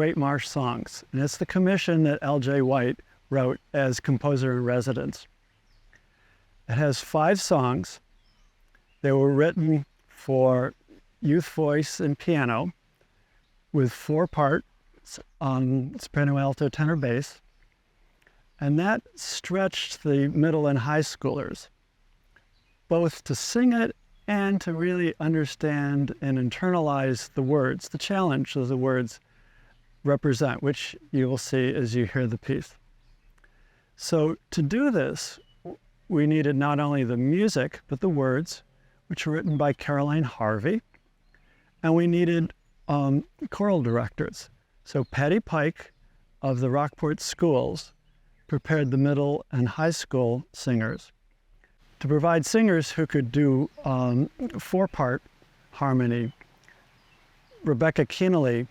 Great Marsh Songs, and it's the commission that L.J. White wrote as composer in residence. It has 5 songs. They were written for youth voice and piano with 4 parts on soprano, alto, tenor, bass. And that stretched the middle and high schoolers, both to sing it and to really understand and internalize the words, the challenge of the words represent, which you will see as you hear the piece. So to do this, we needed not only the music, but the words, which were written by Caroline Harvey, and we needed choral directors. So Patti Pike of the Rockport schools prepared the middle and high school singers to provide singers who could do 4-part harmony. Rebecca Kenneally,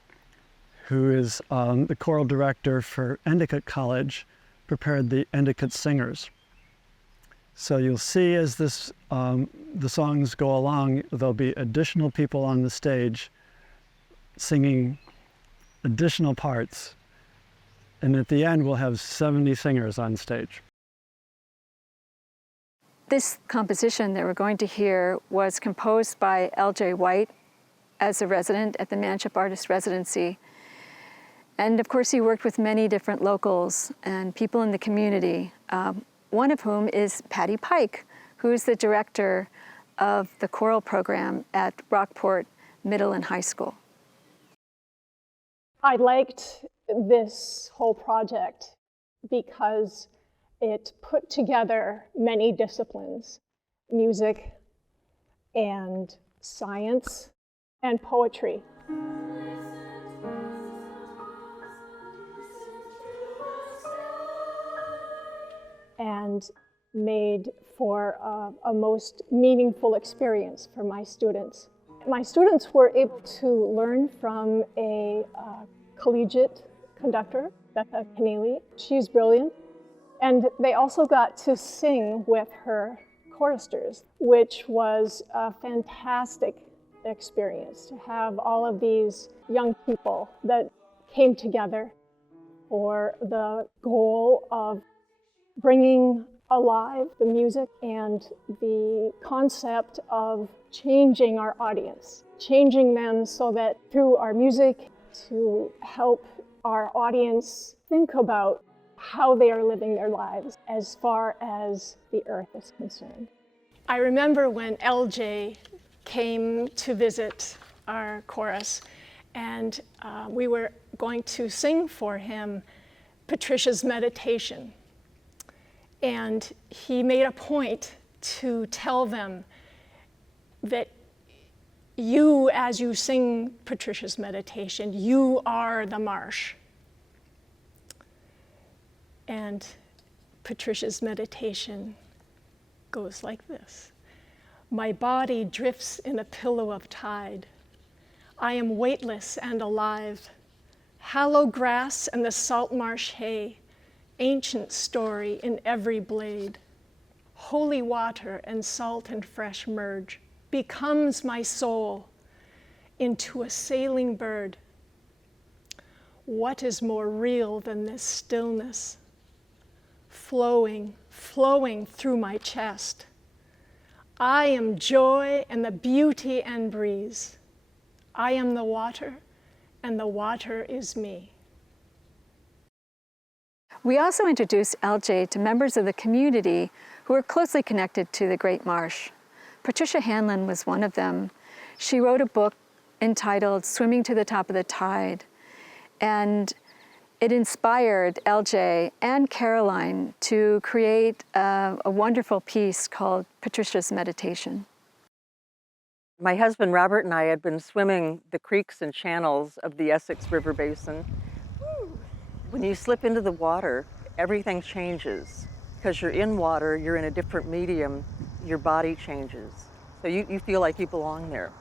who is the choral director for Endicott College, prepared the Endicott singers. So you'll see as this, the songs go along, there'll be additional people on the stage singing additional parts. And at the end, we'll have 70 singers on stage. This composition that we're going to hear was composed by L.J. White as a resident at the Manship Artists Residency. And of course, he worked with many different locals and people in the community, one of whom is Patti Pike, who is the director of the choral program at Rockport Middle and High School. I liked this whole project because it put together many disciplines: music and science and poetry. And made for a most meaningful experience for my students. My students were able to learn from a collegiate conductor, Kenneally. She's brilliant. And they also got to sing with her choristers, which was a fantastic experience to have all of these young people that came together for the goal of bringing alive the music and the concept of changing our audience, changing them so that through our music to help our audience think about how they are living their lives as far as the earth is concerned. I remember when LJ came to visit our chorus, and we were going to sing for him Patricia's Meditation. And he made a point to tell them that you, as you sing Patricia's Meditation, you are the marsh. And Patricia's Meditation goes like this. My body drifts in a pillow of tide. I am weightless and alive. Hallow grass and the salt marsh hay, ancient story in every blade. Holy water and salt and fresh merge, becomes my soul into a sailing bird. What is more real than this stillness? Flowing, flowing through my chest. I am joy and the beauty and breeze. I am the water, and the water is me. We also introduced LJ to members of the community who are closely connected to the Great Marsh. Patricia Hanlon was one of them. She wrote a book entitled Swimming to the Top of the Tide, and it inspired LJ and Caroline to create a wonderful piece called Patricia's Meditation. My husband Robert and I had been swimming the creeks and channels of the Essex River Basin. When you slip into the water, everything changes. Because you're in water, you're in a different medium, your body changes. So you feel like you belong there.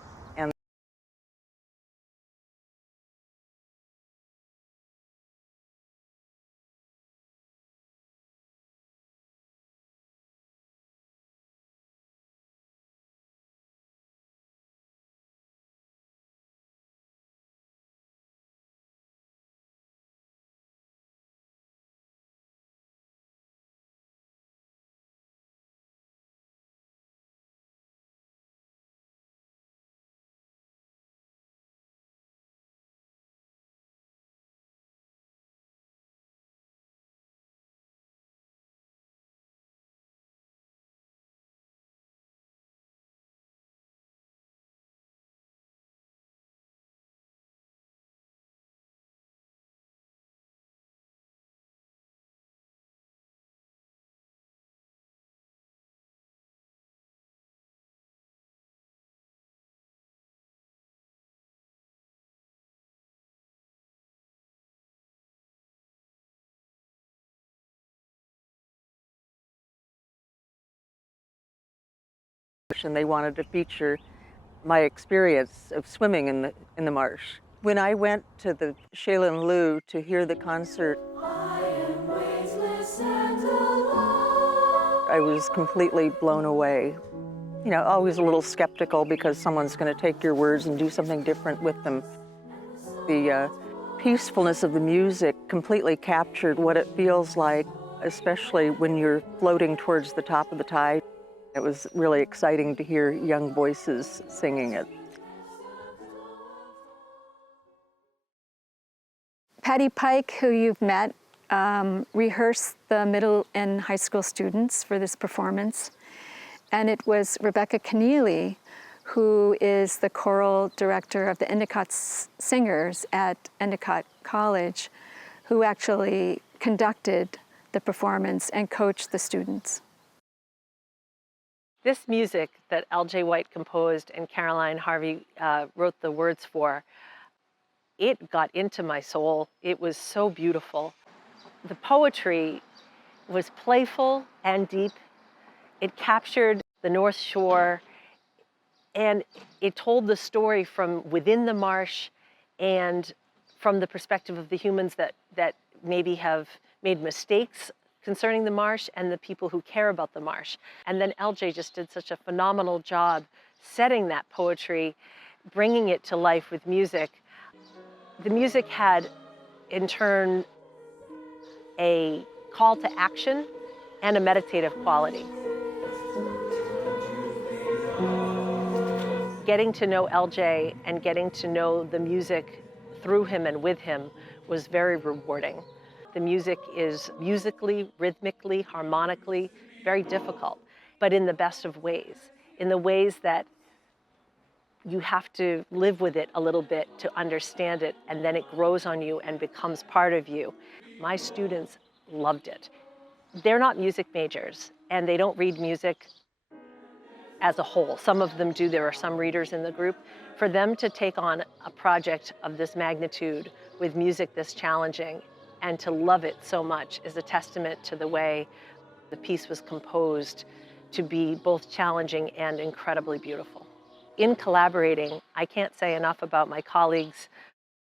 marsh, and they wanted to feature my experience of swimming in the marsh. When I went to the Shalin Liu to hear the concert, I was completely blown away. You know, always a little skeptical because someone's going to take your words and do something different with them. The peacefulness of the music completely captured what it feels like, especially when you're floating towards the top of the tide. It was really exciting to hear young voices singing it. Patti Pike, who you've met, rehearsed the middle and high school students for this performance. And it was Rebecca Kenneally, who is the choral director of the Endicott singers at Endicott College, who actually conducted the performance and coached the students. This music that L.J. White composed and Caroline Harvey wrote the words for, it got into my soul. It was so beautiful. The poetry was playful and deep. It captured the North Shore, and it told the story from within the marsh and from the perspective of the humans that maybe have made mistakes concerning the marsh and the people who care about the marsh. And then LJ just did such a phenomenal job setting that poetry, bringing it to life with music. The music had, in turn, a call to action and a meditative quality. Getting to know LJ and getting to know the music through him and with him was very rewarding. The music is musically, rhythmically, harmonically very difficult, but in the best of ways, in the ways that you have to live with it a little bit to understand it, and then it grows on you and becomes part of you. My students loved it. They're not music majors, and they don't read music as a whole. Some of them do. There are some readers in the group. For them to take on a project of this magnitude with music this challenging and to love it so much is a testament to the way the piece was composed to be both challenging and incredibly beautiful. In collaborating, I can't say enough about my colleagues,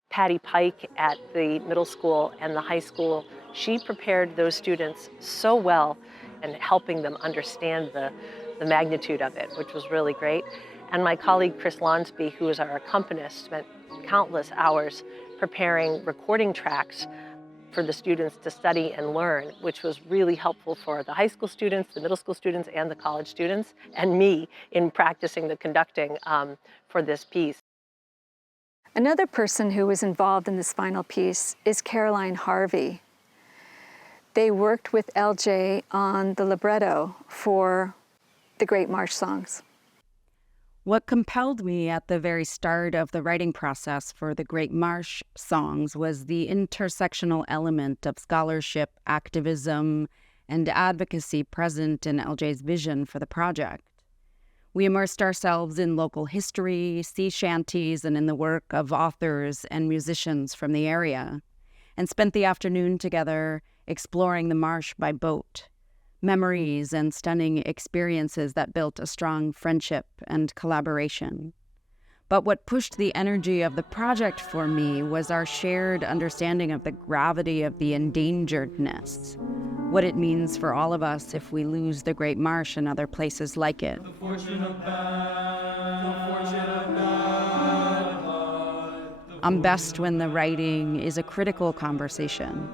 Patti Pike at the middle school and the high school. She prepared those students so well and helping them understand the magnitude of it, which was really great. And my colleague Chris Lawnsby, who is our accompanist, spent countless hours preparing recording tracks for the students to study and learn, which was really helpful for the high school students, the middle school students, and the college students, and me in practicing the conducting for this piece. Another person who was involved in this final piece is Caroline Harvey. They worked with LJ on the libretto for the Great Marsh Songs. What compelled me at the very start of the writing process for the Great Marsh Songs was the intersectional element of scholarship, activism, and advocacy present in LJ's vision for the project. We immersed ourselves in local history, sea shanties, and in the work of authors and musicians from the area, and spent the afternoon together exploring the marsh by boat. Memories and stunning experiences that built a strong friendship and collaboration. But what pushed the energy of the project for me was our shared understanding of the gravity of the endangeredness, what it means for all of us if we lose the Great Marsh and other places like it. I'm best when the writing is a critical conversation.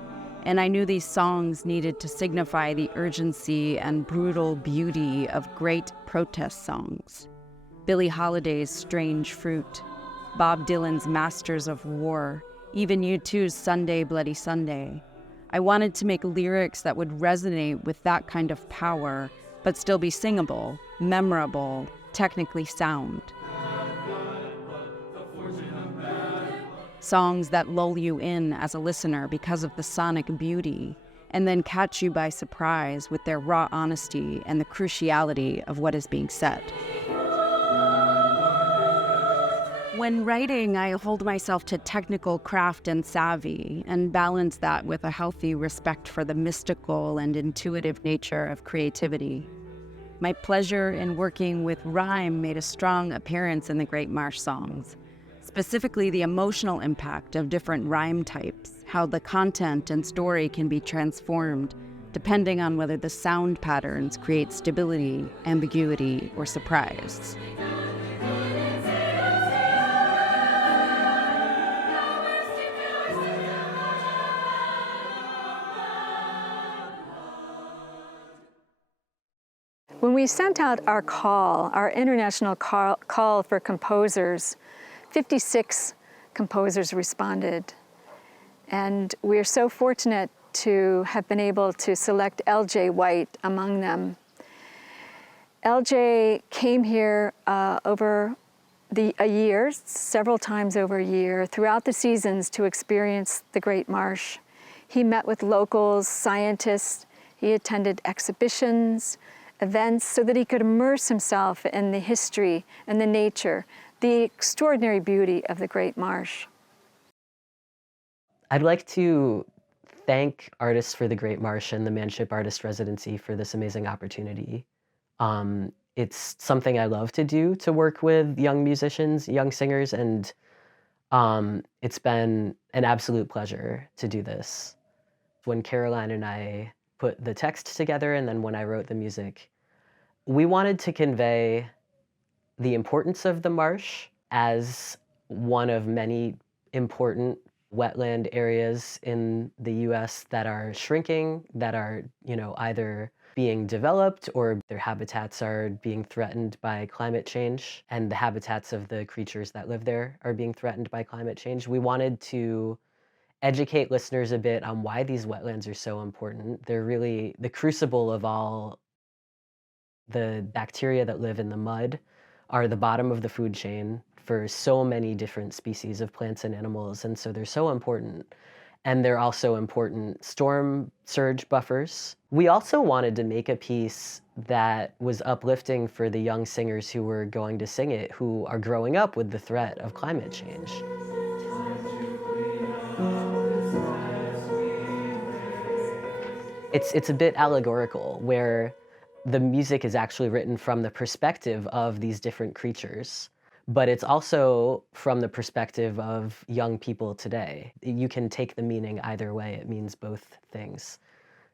And I knew these songs needed to signify the urgency and brutal beauty of great protest songs. Billie Holiday's Strange Fruit, Bob Dylan's Masters of War, even U2's Sunday Bloody Sunday. I wanted to make lyrics that would resonate with that kind of power, but still be singable, memorable, technically sound. Songs that lull you in as a listener because of the sonic beauty, and then catch you by surprise with their raw honesty and the cruciality of what is being said. When writing, I hold myself to technical craft and savvy, and balance that with a healthy respect for the mystical and intuitive nature of creativity. My pleasure in working with rhyme made a strong appearance in the Great Marsh Songs, specifically the emotional impact of different rhyme types, how the content and story can be transformed depending on whether the sound patterns create stability, ambiguity, or surprise. When we sent out our international call for composers, 56 composers responded. And we're so fortunate to have been able to select L.J. White among them. L.J. came here over a year, several times over a year, throughout the seasons to experience the Great Marsh. He met with locals, scientists, he attended exhibitions, events, so that he could immerse himself in the history and the nature, the extraordinary beauty of the Great Marsh. I'd like to thank Artists for the Great Marsh and the Manship Artists Residency for this amazing opportunity. It's something I love to do, to work with young musicians, young singers, and it's been an absolute pleasure to do this. When Caroline and I put the text together, and then when I wrote the music, we wanted to convey the importance of the marsh as one of many important wetland areas in the US that are shrinking, that are, either being developed or their habitats are being threatened by climate change, and the habitats of the creatures that live there are being threatened by climate change. We wanted to educate listeners a bit on why these wetlands are so important. They're really the crucible of all the bacteria that live in the mud, are the bottom of the food chain for so many different species of plants and animals, and so they're so important. And they're also important storm surge buffers. We also wanted to make a piece that was uplifting for the young singers who were going to sing it, who are growing up with the threat of climate change. It's a bit allegorical, where the music is actually written from the perspective of these different creatures, but it's also from the perspective of young people today. You can take the meaning either way. It means both things.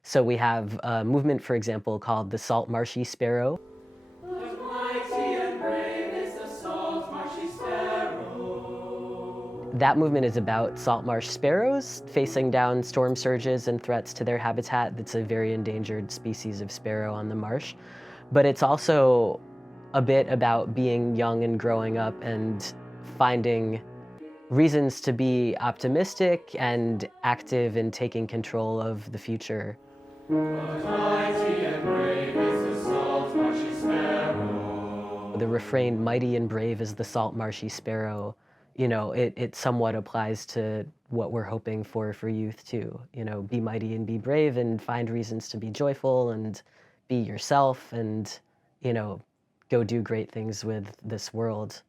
So we have a movement, for example, called the Salt Marshy Sparrow. That movement is about salt marsh sparrows facing down storm surges and threats to their habitat. That's a very endangered species of sparrow on the marsh. But it's also a bit about being young and growing up and finding reasons to be optimistic and active in taking control of the future. Mighty and brave is the salt marshy sparrow. The refrain, mighty and brave is the salt marshy sparrow, it somewhat applies to what we're hoping for youth too. Be mighty and be brave and find reasons to be joyful and be yourself and, go do great things with this world.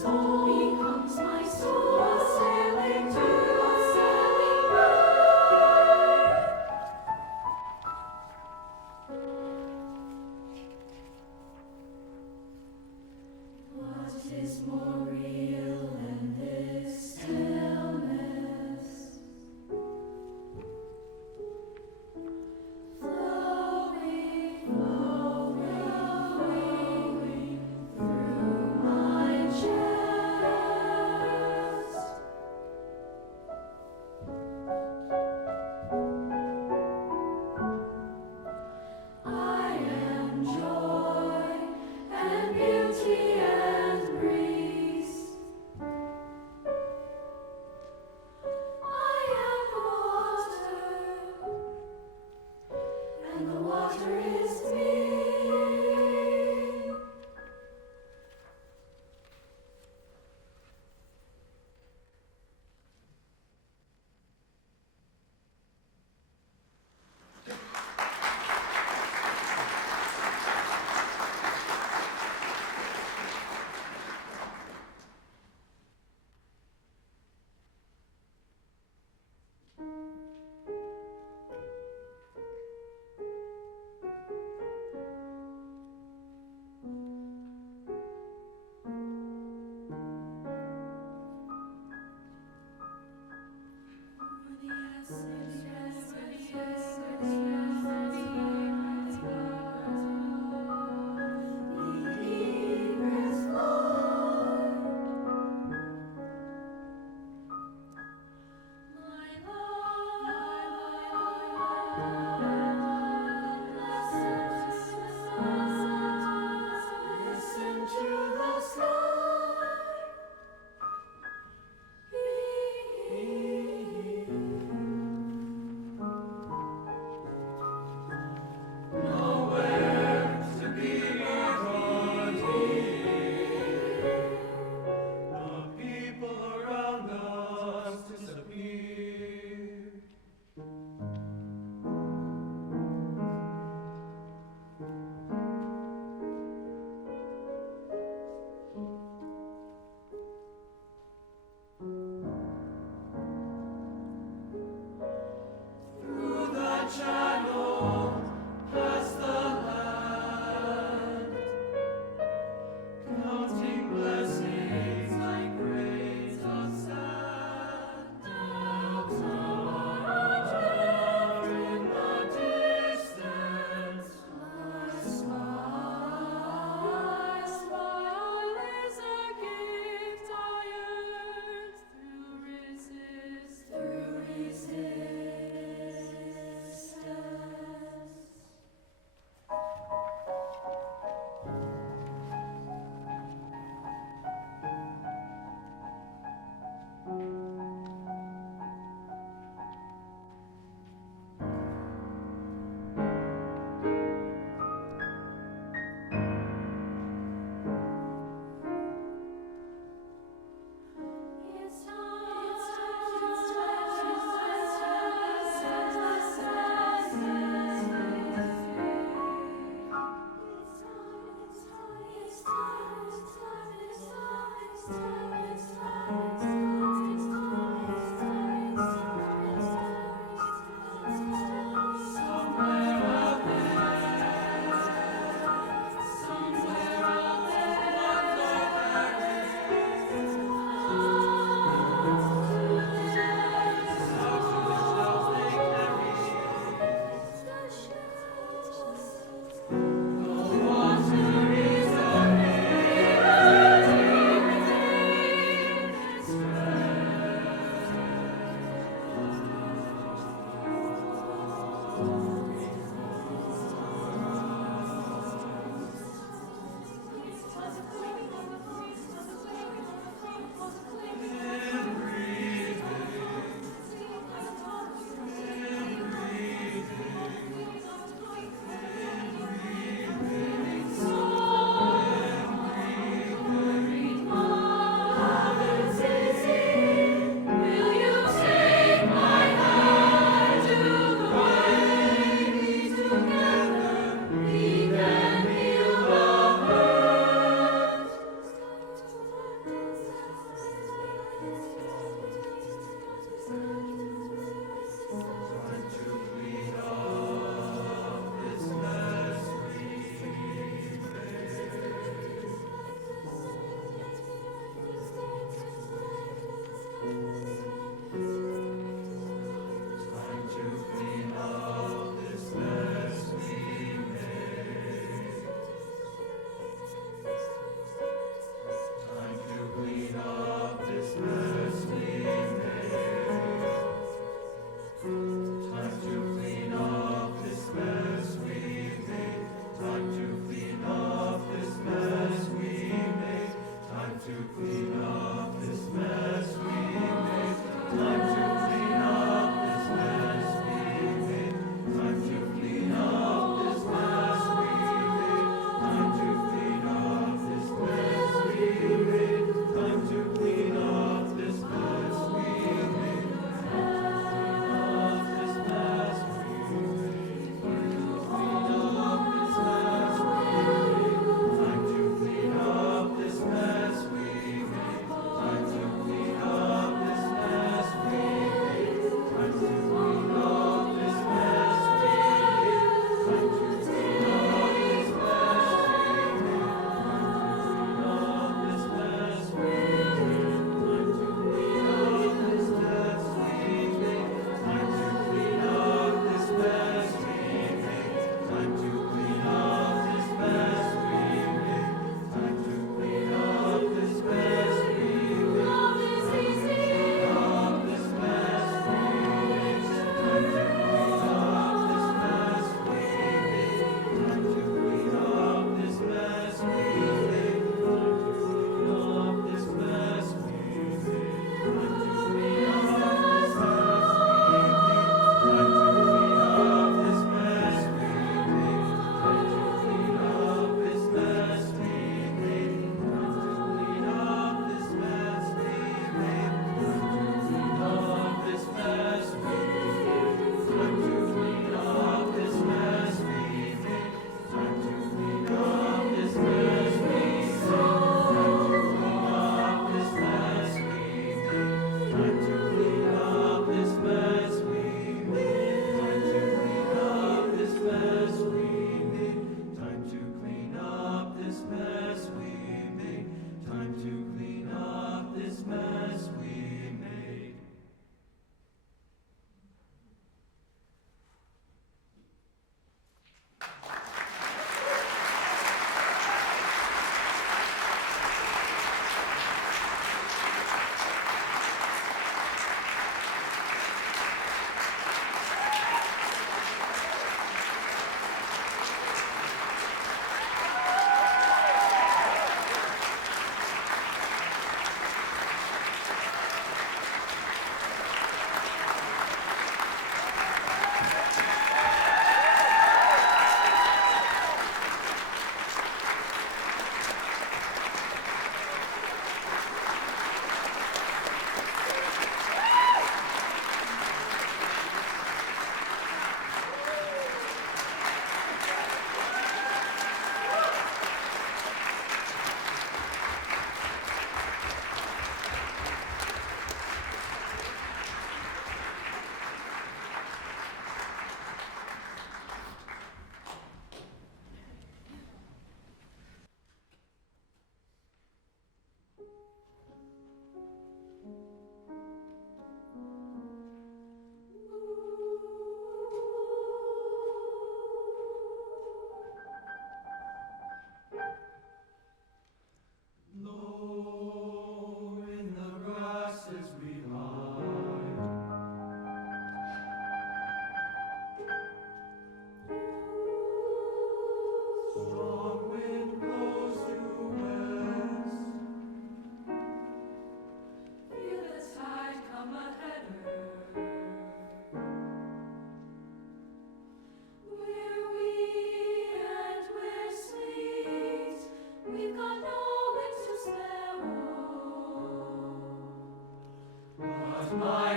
Flowing through my chest.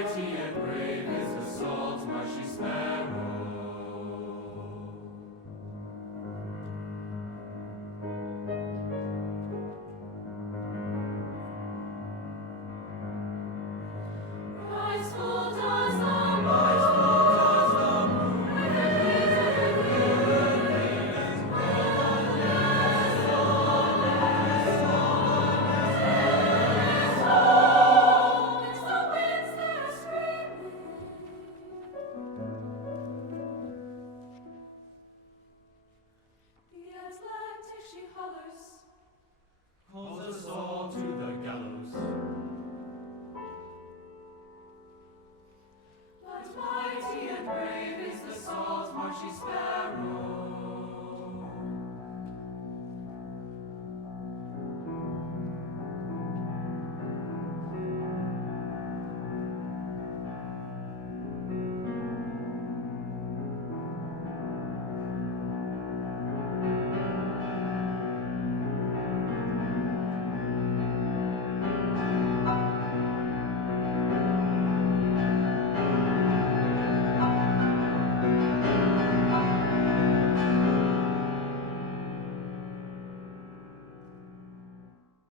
Mighty